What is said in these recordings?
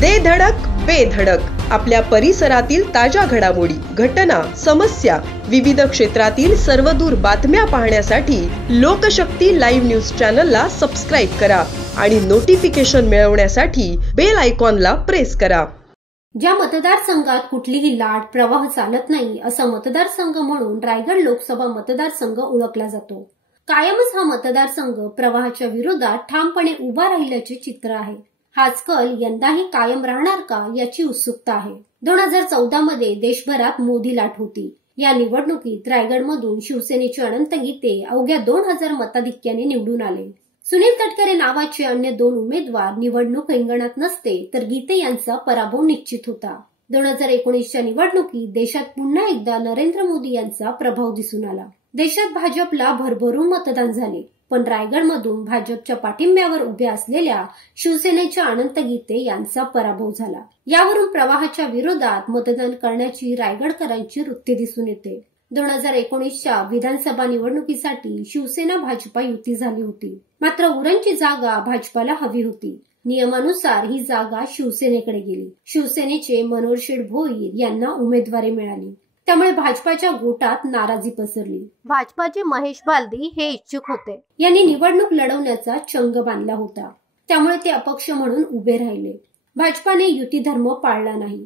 दे धडक बेधडक आपल्या परिसरातील ताज्या घडामोडी, घटना, समस्या, विविध क्षेत्रातील सर्वदूर बातम्या पाहण्यासाठी लोकशक्ती लाईव्ह न्यूज चॅनलला सबस्क्राईब करा आणि नोटिफिकेशन मिळवण्यासाठी बेल आयकॉनला प्रेस करा। ज्या मतदारसंघात कुठलीही लाट प्रवाह चालत नाही असा मतदारसंघ म्हणून रायगड लोकसभा मतदारसंघ ओळखला जातो। कायमच हा मतदारसंघ प्रवाहाच्या विरोधात ठामपणे उभा राहिल्याचे चित्र आहे। हाच कल यंदाही कायम राहणार का याची उत्सुकता आहे। 2014 मध्ये देशभरात मोदी लाट होती। या निवडणुकीत रायगडमधून शिवसेनेचे अनंत गीते अवघ्या 2000 मताधिक्याने निवडून आले। सुनील तटकरे नावाचे अन्य 2 उमेदवार निवडणूक रिंगणात नसते तर गीते यांचा पराभव निश्चित होता। 2019च्या निवडणुकीत देशात पुन्हा एकदा नरेंद्र मोदी यांचा प्रभाव दिसून आला। देशात भाजपला भरभरून मतदान झाले, पण रायगडमधून भाजपच्या पाठिंब्यावर उभे असलेल्या शिवसेनेच्या अनंत गीते यांचा पराभव झाला। यावरून प्रवाहाच्या विरोधात मतदान करण्याची रायगडकरांची वृत्ती दिसून येते। 2019च्या विधानसभा निवडणुकीसाठी शिवसेना भाजपा युती झाली होती, मात्र उरणची जागा भाजपाला हवी होती। नियमानुसार ही जागा शिवसेनेकडे गेली। शिवसेनेचे मनोहर शेठ भोईर यांना उमेदवारी मिळाली, त्यामुळे भाजपाच्या गोटात नाराजी पसरली। भाजपाचे महेश बालदी हे इच्छुक होते, यांनी निवडणूक लढवण्याचा चंग बांधला होता, त्यामुळे ते अपक्ष म्हणून उभे राहिले। भाजपाने युती धर्म पाळला नाही।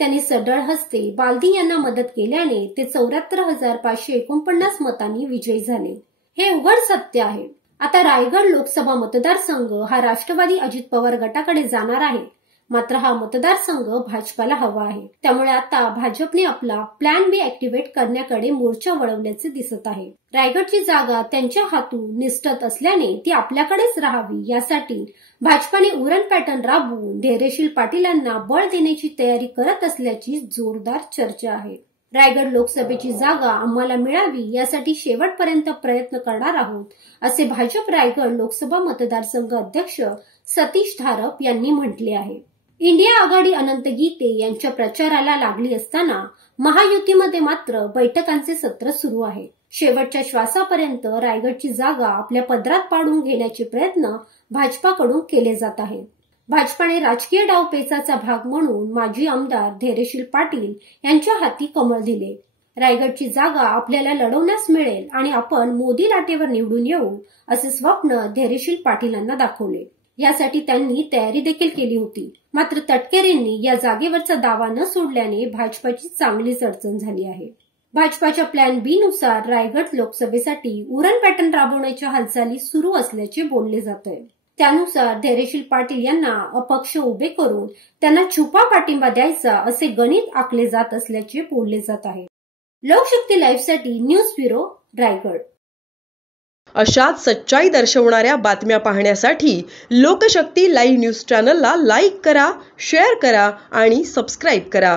त्यांनी सरळ हस्ते बालदी यांना मदत केल्याने ते 74,549 मतांनी विजयी झाले। हे उघड सत्य आहे। आता रायगड लोकसभा मतदारसंघ हा राष्ट्रवादी अजित पवार गटाकडे जाणार आहे, मात्र हा मतदारसंघ भाजपाला हवा आहे। त्यामुळे आता भाजपने आपला प्लॅन बी ऍक्टिव्हेट करण्याकडे मोर्चा वळवल्याचे दिसत आहे। रायगडची जागा त्यांच्या हातून निसटत असल्याने ती आपल्याकडेच राहावी यासाठी भाजपाने उरण पॅटर्न राबवून धैर्यशील पाटीलांना बळ देण्याची तयारी करत असल्याची जोरदार चर्चा आहे। रायगड लोकसभेची जागा आम्हाला मिळावी यासाठी शेवटपर्यंत प्रयत्न करणार आहोत, असे भाजप रायगड लोकसभा मतदारसंघ अध्यक्ष सतीश धारप यांनी म्हटले आहे। इंडिया आघाडी अनंत गीते यांच्या प्रचाराला लागली असताना महायुतीमध्ये मात्र बैठकांचे सत्र सुरू आहे। शेवटच्या श्वासापर्यंत रायगडची जागा आपल्या पदरात पाडून घेण्याचे प्रयत्न भाजपाकडून केले जात आहेत। भाजपाने राजकीय डावपेचाचा भाग म्हणून माजी आमदार धैर्यशील पाटील यांच्या हाती कमळ दिले। रायगडची जागा आपल्याला लढवण्यास मिळेल आणि आपण मोदी लाटेवर निवडून येऊ असे स्वप्न धैर्यशील पाटीलांना दाखवले। यासाठी त्यांनी तयारी देखील केली होती, मात्र तटकरेंनी या जागेवरचा दावा न सोडल्याने भाजपाची चांगलीच अडचण झाली आहे। भाजपाच्या प्लॅन बी नुसार रायगड लोकसभेसाठी उरण पॅटर्न राबवण्याच्या हालचाली सुरू असल्याचे बोलले जात आहे। त्यानुसार धैर्यशील पाटील यांना अपक्ष उभे करून त्यांना छुपा पाठिंबा द्यायचा असे गणित आखले जात असल्याचे बोलले जात आहे। लोकशक्ती लाईव्हसाठी न्यूज ब्युरो रायगड। अशाच सच्चाई दर्शवणाऱ्या बातम्या पाहण्यासाठी लोकशक्ती लाईव्ह न्यूज चॅनलला लाईक करा, शेअर करा आणि सबस्क्राईब करा।